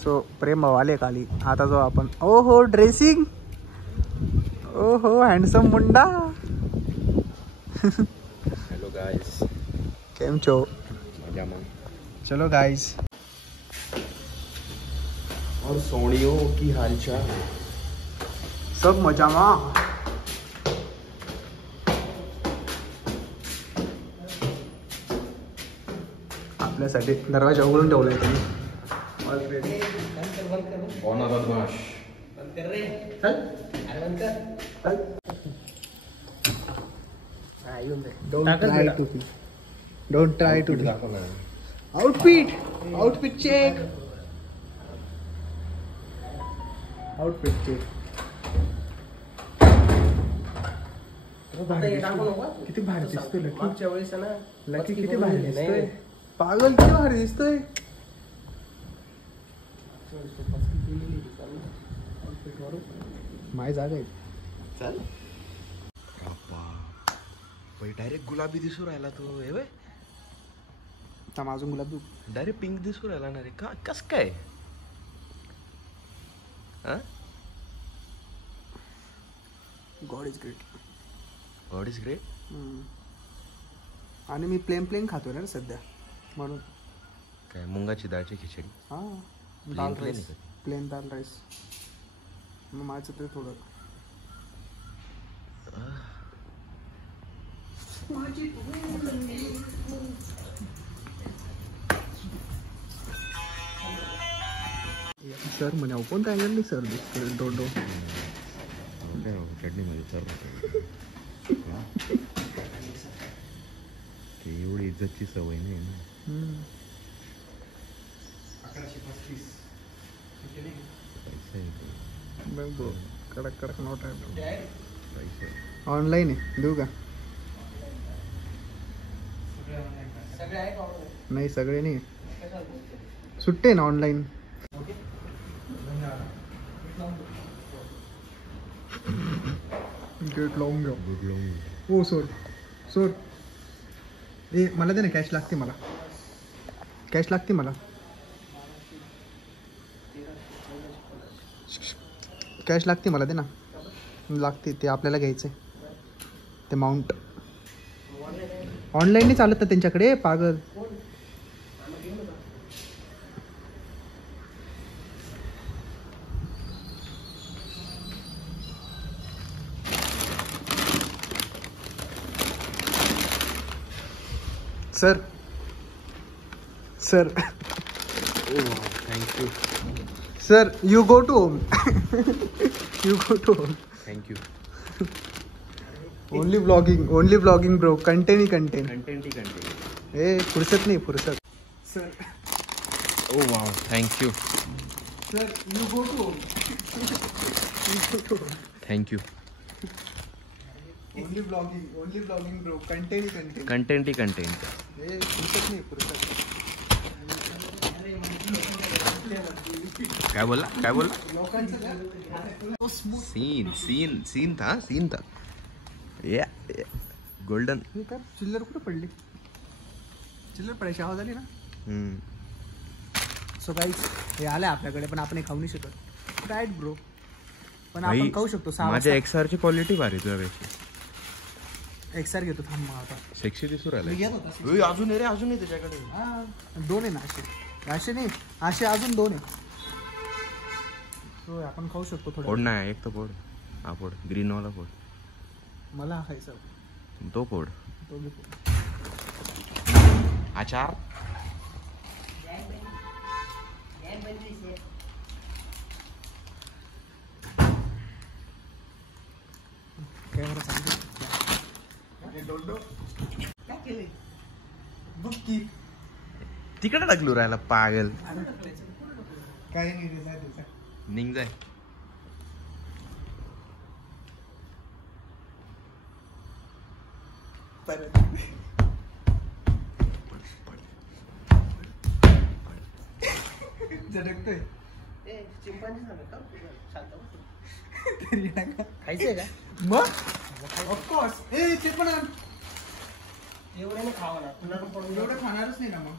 So प्रेम आले खाली. आता जो आपण ओ हो ड्रेसिंग, ओ हो हँडसम मुंडा. हेलो गाइस, केम छो? मजामा. चलो गाइस. और सोनियो की हालचाल? सब मजामा. आपल्यासाठी दरवाजा उघडून ठेवलाय तुम्ही ऑलरेडी. कौन बदमाश? Don't try to outfit check. किती भारी दिसतोय लकी. मागच्या वेळेस ना लकी किती भारी दिसतोय. पागल किती भारी दिसतोय. माय जागा आहे. चल. डायरेक्ट गुलाबी दिसू राहिला तो. हे बघ, अजून गुलाबी डायरेक्ट पिंक दिसू राहिला ना रे. का कस काय? God is great. God is great. आणि मी प्लेन खातोय ना सध्या, म्हणून. काय मुंगाची डाळची खिचडी? हा, दाल राईस. प्लेन दाल राईस. मग माझं ते थोडं सर म्हणे कोणता अँगल नाही सर दिसतोय. डोडो चटणीमध्ये सर ते एवढी इज्जतची सवय नाही ना. 1135 कडक कडक नोट आहे. ऑनलाईन आहे, देऊ का? नाही सगळे नाही, सुट्टे ना ऑनलाईन. गेट लावून घेऊ. हो सोड सोड. ए मला दे ना, कॅश लागते मला. कॅश लागते मला. कॅश लागते मला, दे ना. लागते ते आपल्याला घ्यायचं आहे ते माउंट. ऑनलाईन नाही चालत ना त्यांच्याकडे, पागल. Sir sir thank you sir. You go to home. You go to home. Thank you. Only blogging bro. Content ही कंटेंट. ए फुर्सत नाही, फुर्सत. Sir oh wow, thank you. Sir you go to home. Thank you. Only blogging bro. Content ही content. Content ही content. ए फुर्सत नाही, फुर्सत. काय बोलला? लोकांचं सीन था. या गोल्डन. काय चिल्लर कुठं पडली? चिल्लर पडायची आवाज आली ना. सो गाईज हे आलं आपल्याकडे, पण आपण हे खाऊ नाही शकत. Right bro. पण आपण खाऊ शकतो. माझ्या एक्सआरची क्वालिटी भारी तुझ्यापेक्षा. एक्सआर घेतो. थांब मग आता. सेक्सी दिसू राहिला. अजून रे, अजून त्याच्याकडे. हा 2 आहे ना असे नाही, असे अजून 2 आहे. तो आपण खाऊ शकतो थोडं. फोड नाही, एक तर फोड. हा फोड, ग्रीन वाला फोड. मला हा खायचा. तो फोड. तो बी फोड. आचार. कॅमेरा सांगतो. तिकडे टाकलू राहिला पागल. काय नाही निघ जाय. झटकतोय. खायचंय का? मग ऑफकोर्स. ए ते पण एवढ्याने खावा ना, एवढं खाणारच नाही ना मग.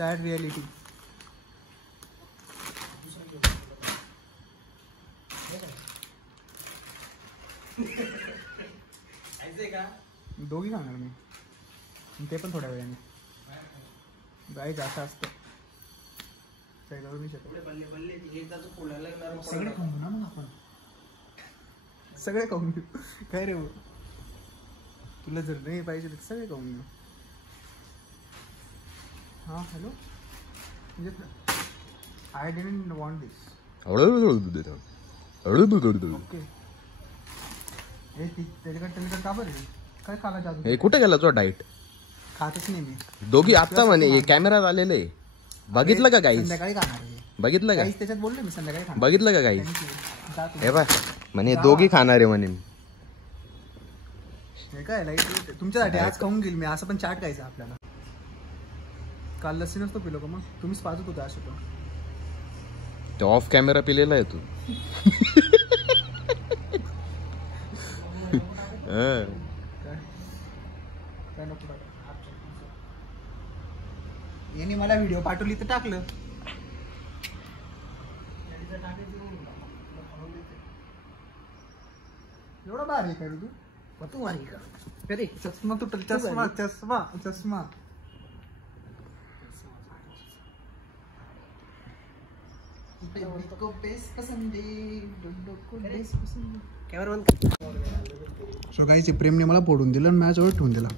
Sad reality. दोघी खाणार मी, ते पण थोड्या वेळाने. जायचं असं असतं. सगळे खाऊ ना मग आपण, सगळे खाऊन घेऊ. काय रे तुला जर नाही पाहिजे तर सगळे खाऊन घेऊ. हां hello, I didn't want this. Okay त्याच्याकडे का बरं काय खाला जादू. हे कुठे गेला तो डाईट? खातच नाही मी. दोघी आत्ता म्हणे कॅमेरात आलेले, बघितलं का काही? संध्याकाळी खाणार आहे. बघितलं का? त्याच्यात बोलले मी संध्याकाळी खाणार. बघितलं का काही? जा तू. हे बघ म्हणे दोघी खाणार आहे म्हणे. हे काय लाईट तुमच्यासाठी आज खाऊन घेईल मी. असं पण चाट खायचं आपल्याला. काल लस्सी नसतो पिलो का मग? तुम्हीच पाजत होता असं पण. ते ऑफ कॅमेरा पिलेला आहे तू. काय नको टाका. याने मला व्हिडिओ पाठवली तर टाकलं. एवढा बारीक आहे रे तू. तू मारी का? अरे चष्मा तुटल. चष्मा चष्मा चष्मा. सो गाईचे प्रेमने मला फोडून दिलं आणि माझ्याजवळ ठेवून दिला.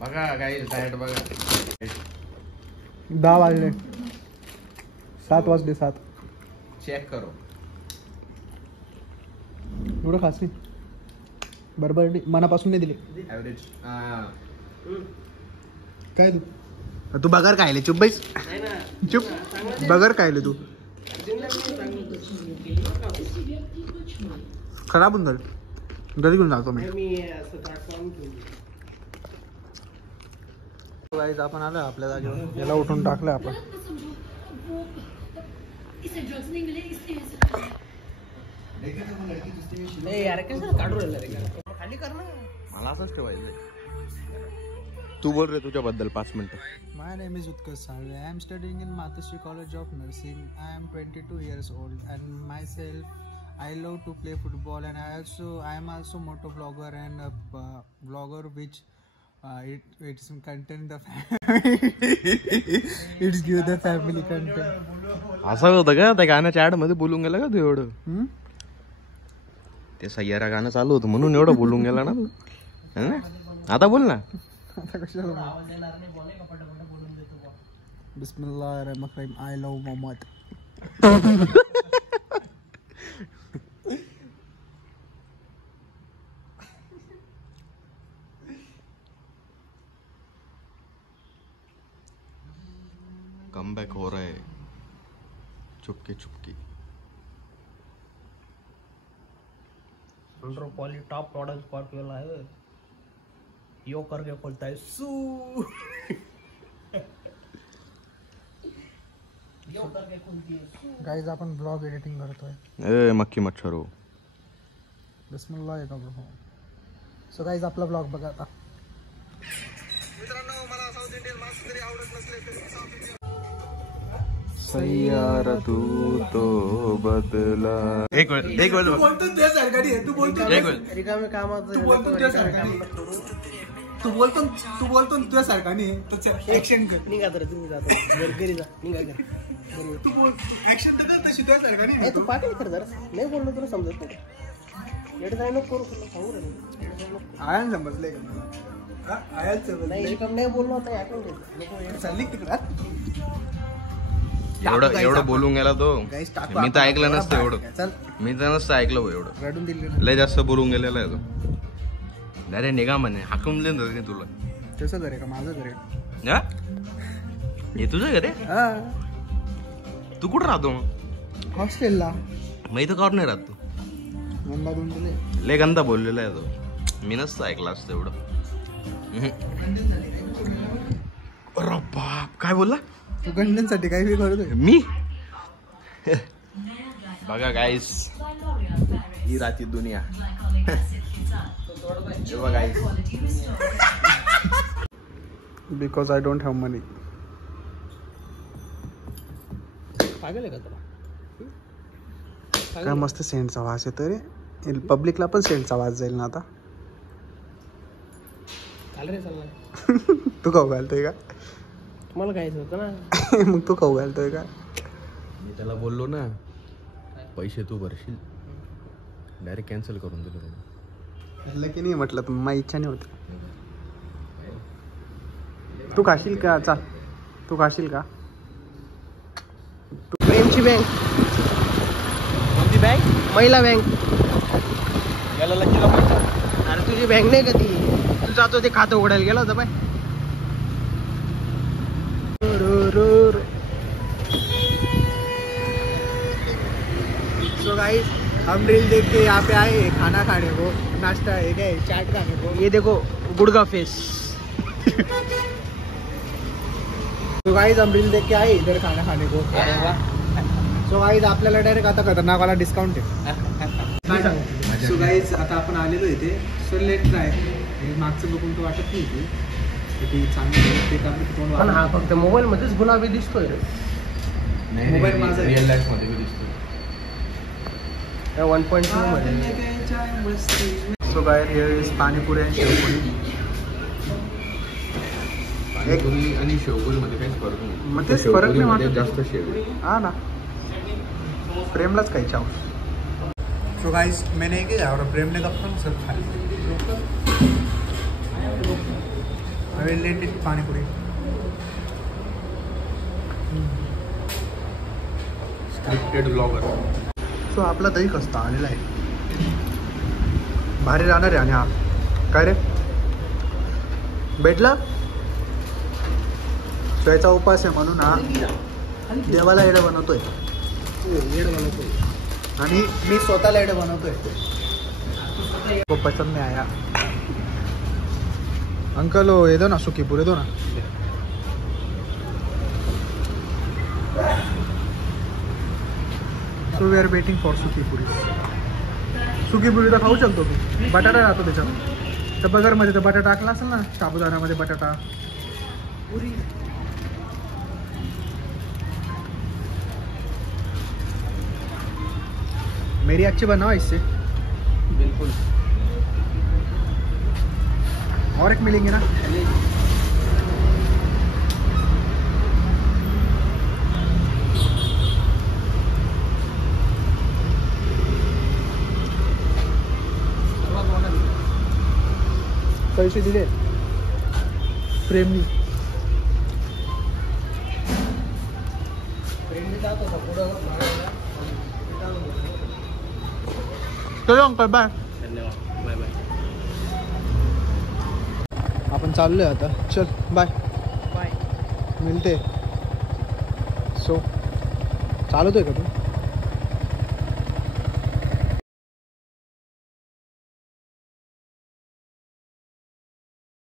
बघा काही डायट बघा. 10 वाजले. 7 वाजले. 7 चेक करो. एवढं खास नाही. बरोबर मनापासून नाही दिले. ॲव्हरेज. काय तू बगर खायले? चुप बैस. चुप. बगर खायले तू. खराब होऊन झालं. घरी घेऊन जातो मी. आपण आलो आपल्या जागेवर. याला उठून टाकलं आपण. खाली कर ना. मला असंच ठेवायचं. तू बोल रे तुझ्याबद्दल 5 मिनिटं. My name is Utkarsh Salve. I am studying in Matashri College of Nursing. I am 22 years old and myself I love to play football and I am also moto vlogger and a vlogger which it's content the family. It's give the family content. असं होतं का त्या गाण्याच्या add मध्ये बोलून गेला का तू एवढं? ते सय्यारा गाणं चालू होतं म्हणून एवढं बोलून गेला ना तू. है ना? आता बोल ना. बिस्मिल्लाहिर्रहमानिर्रहीम. I love Muhammad. Come back हो रहा है Chupke Chupke. Poly top model Scorpio है. यो करके खोलता है सू. यो करके खोलती है सू. गाइस आपण ब्लॉग एडिटिंग करतोय. ए मक्खी मच्छर हो. बिस्मिल्लाह का ब्लॉग. सो गाइस आपला ब्लॉग बघा आता. मित्रांनो मला साऊथ इंडियन माणसं जरी आवडत नसले तरी साऊथ इंडियन सय्यारा तू तो बदला. एक वेळ बोलतो त्या सरकारी आहे. तू बोलतो रिकामे कामात. तू बोलतो त्या सरकारी. तू बोलतो तुझ्या सरकारने ऍक्शन कर. निघा तर तुम्ही जातो घरी जा. निघा घरी. तू बोल ऍक्शन तर तशी तुझ्या सरकारने. नाही तू पाठव कर जरा. नाही बोललो तुला समजत नाही. एवढं जाय नको करू. तुला सांगू रे. आयन समजले का मला? आयन समजले. नाही रिकाम नाही बोललो आता. ऐकून घे. चालली तिकडं. एवढं बोलून गेला तो. मी तर ऐकलं नसतं एवढं. चल मी तर नसतं ऐकलं भाऊ एवढं. रडून दिली. लय जास्त बोलून गेलेला आहे तो. अरे निघा म्हणे हाकून देईन का तुला? तसं घर आहे का? माझं घर आहे. हा? हे तुझं घर आहे? हा. तू कुठं राहतो मग? हॉस्टेलला. मग इथं कॉर्नर राहत तू? गंदा दोन दिले. लय गंदा बोललेला आहे तो. मी नसतं ऐकलं असतं एवढं. अरे बाप काय बोलला? तू गंडनसाठी काही करतोय मी? बघा गाईस ही राहती दुनिया. बघा गाईस बिकॉज आय डोंट हॅव मनी. पागल आहे का तुला? काय मस्त सेंटचा वास येतो रे. पब्लिकला पण सेंटचा वास जाईल ना आता. चाल रे चालला. तू खाऊ घालतोय का? तुम्हाला खायचं होतं ना. मग तू खाऊ घालतोय का? मी त्याला बोललो ना पैसे तू भरशील, डायरेक्ट कॅन्सल करून दिलं त्याने. की नाही म्हटलं तर माझी इच्छा नाही होती. तू खाशील का? चाल तू खाशील का? प्रेमची बँक. कोणती बँक? महिला बँक. याला लकीला पैसा. अरे तुझी बँक नाही का ती? तू जातो ते खातं उघडायला गेला होता बाय. सो गाइस हम रील देख के यहाँ पे आए खाना खाने को, नाश्ता है क्या, चाट खाने को. ये देखो गुड़गा फेस. तो गाइस हम रील देख के आए इधर खाना खाने को. सो गाइस आपल्याला डायरेक्ट आता खतरनाकवाला डिस्काउंट आहे. सो गाइस आता आपण आलेलो इथे. So let try. मागचं बघून तो वाटत नाही ती चांगली. पण हा फक्त मोबाईल मध्येच गुलाबी दिसतोय रे. मोबाईल माझा रिअल लाईफ मध्ये दिसतो. 1.2 मध्ये. So guys here is panipuri आणि शेवपुरी. पाणीपुरी आणि शेवपुरीमध्ये काहीच फरक नाही. मग तेच फरक नाही वाटत. जास्त शेव आहे. हाँ ना, प्रेमलाच काही चाव. सो गाइस मैंने एक और प्रेम ने कब तक सब खाई. अरे let panipuri. Scripted blogger. So आपला दही खस्ता आलेला आहे. भारी राहणार आहे. आणि हा काय रे भेटला. सोयचा उपास आहे म्हणून हा देवाला एडं बनवतोय. आणि मी स्वतःला एडं बनवतोय. वो पसंद नहीं आया. अंकल वो ये दो ना, सुखी पूरे दो ना. So we are waiting for सुखी पुरी. सुखी पुरी तर खाऊ शकतो तू. बटाटा राहतो त्याच्यात. तर बगरमध्ये तर बटाटा टाकला असेल ना, साबुदाण्यामध्ये बटाटा. मेरी अच्छी बनाओ इससे. बिल्कुल. और एक मिलेंगे ना. पैसे दिले प्रेमनी. जात होता पुढं. चलो अंकल बाय. धन्यवाद. Bye bye. आपण चाललोय आता. चल बाय. बाय. मिळते. सो चालवतोय का तू?